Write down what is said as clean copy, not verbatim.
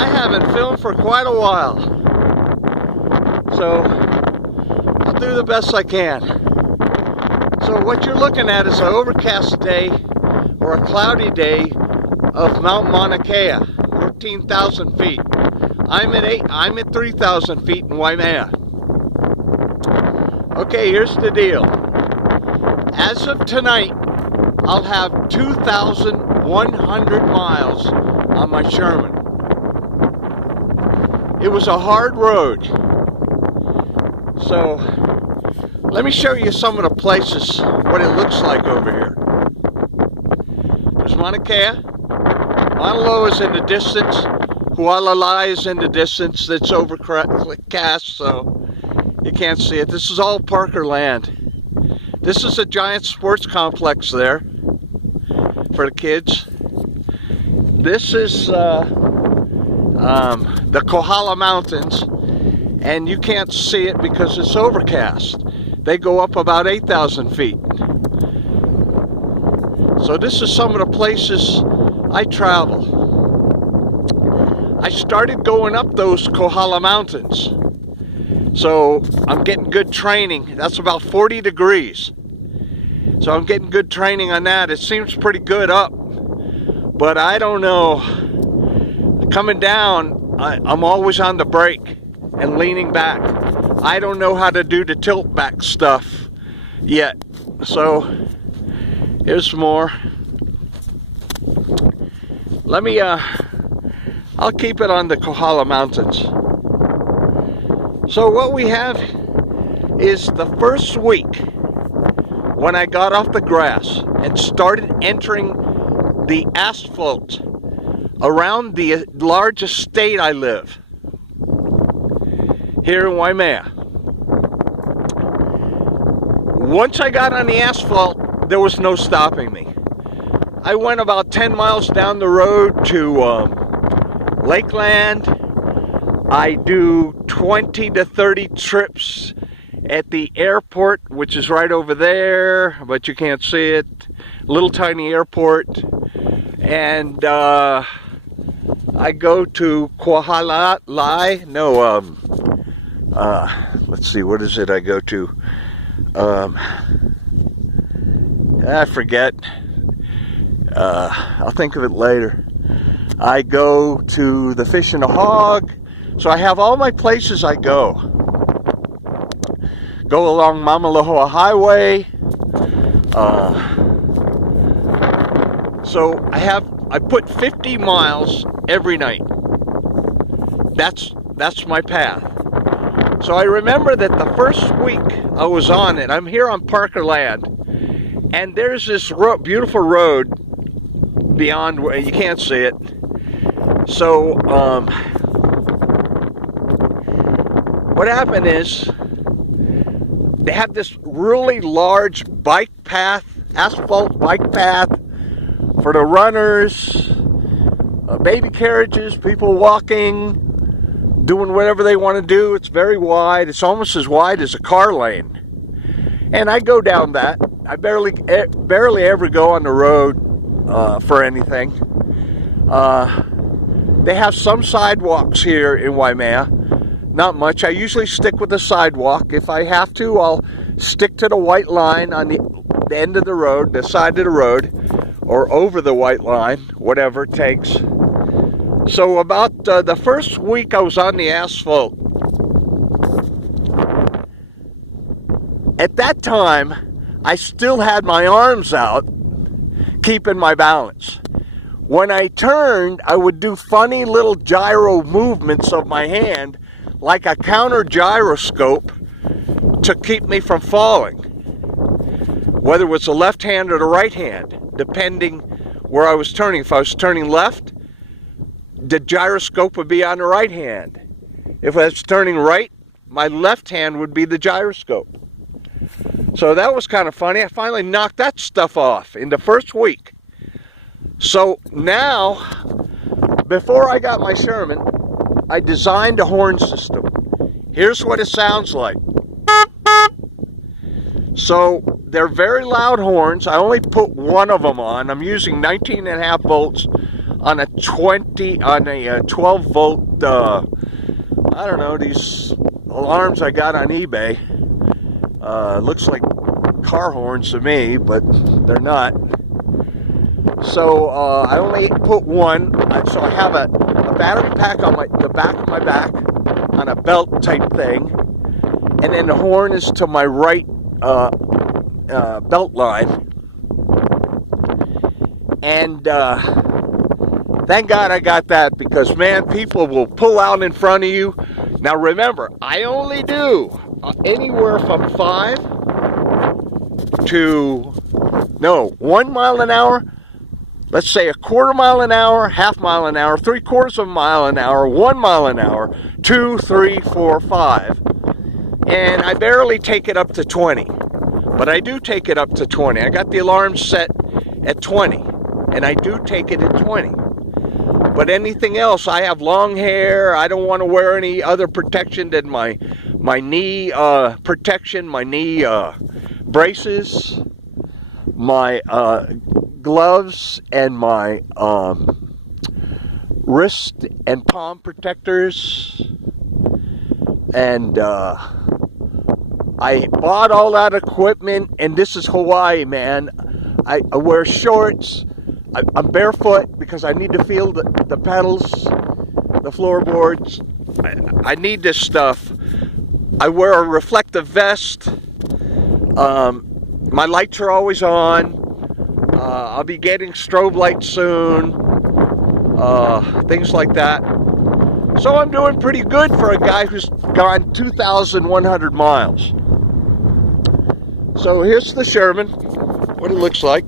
I haven't filmed for quite a while, so I'll do the best I can. So what you're looking at is an overcast day or a cloudy day of Mount Mauna Kea, 14,000 feet. I'm at 3,000 feet in Waimea. Okay, here's the deal. As of tonight, I'll have 2,100 miles on my Sherman. It was a hard road. So, let me show you some of the places, what it looks like over here. There's Mauna Kea. Mauna Loa is in the distance. Hualalai is in the distance. That's overcast, so you can't see it. This is all Parker land. This is a giant sports complex there for the kids. This is the Kohala Mountains, and you can't see it because it's overcast. They go up about 8,000 feet. So this is some of the places I travel. I started going up those Kohala Mountains. So I'm getting good training. That's about 40 degrees. So I'm getting good training on that. It seems pretty good up. But I don't know. Coming down, I'm always on the brake and leaning back. I don't know how to do the tilt back stuff yet. So here's some more. Let me, I'll keep it on the Kohala Mountains. So what we have is the first week when I got off the grass and started entering the asphalt around the large estate I live here in Waimea. Once I got on the asphalt, there was no stopping me. I went about 10 miles down the road to Lakeland. I do 20 to 30 trips at the airport, which is right over there, but you can't see it. Little tiny airport. And I go to Kuahalai. No, let's see, what is it I go to? I forget. I'll think of it later. I go to the Fish and the Hog. So I have all my places I go. Go along Mamalohoa Highway. So I put 50 miles every night. That's my path. So I remember that the first week I was on it, I'm here on Parker land, and there's this beautiful road beyond where you can't see it. So what happened is they have this really large bike path, asphalt bike path for the runners, baby carriages, people walking, doing whatever they want to do. It's very wide. It's almost as wide as a car lane. And I go down that. I barely ever go on the road for anything. They have some sidewalks here in Waimea. Not much. I usually stick with the sidewalk. If I have to, I'll stick to the white line on the end of the road, the side of the road, or over the white line, whatever it takes. So about the first week I was on the asphalt, at that time, I still had my arms out, keeping my balance. When I turned, I would do funny little gyro movements of my hand, like a counter gyroscope, to keep me from falling. Whether it was the left hand or the right hand, depending where I was turning. If I was turning left, the gyroscope would be on the right hand. If I was turning right, my left hand would be the gyroscope. So that was kind of funny. I finally knocked that stuff off in the first week. So now, before I got my Sherman, I designed a horn system. Here's what it sounds like. So they're very loud horns. I only put one of them on. I'm using 19.5 volts on a 12 volt, I don't know, these alarms I got on eBay. Looks like car horns to me, but they're not. So I only put one, so I have a battery pack on the back of my back on a belt type thing, and then the horn is to my right belt line. And thank God I got that, because man, people will pull out in front of you. Now remember, I only do anywhere from 5 to 1 mile an hour. Let's say a quarter mile an hour, half mile an hour, 3/4 of a mile an hour, 1 mile an hour, 2, 3, 4, 5. And I barely take it up to 20. But I do take it up to 20. I got the alarm set at 20. And I do take it at 20. But anything else, I have long hair. I don't want to wear any other protection than my knee protection, my knee braces, my gloves, and my wrist and palm protectors. And I bought all that equipment, and this is Hawaii, man. I wear shorts. I'm barefoot because I need to feel the pedals, the floorboards. I need this stuff. I wear a reflective vest. My lights are always on. I'll be getting strobe lights soon. Things like that. So I'm doing pretty good for a guy who's gone 2,100 miles. So here's the Sherman, what it looks like.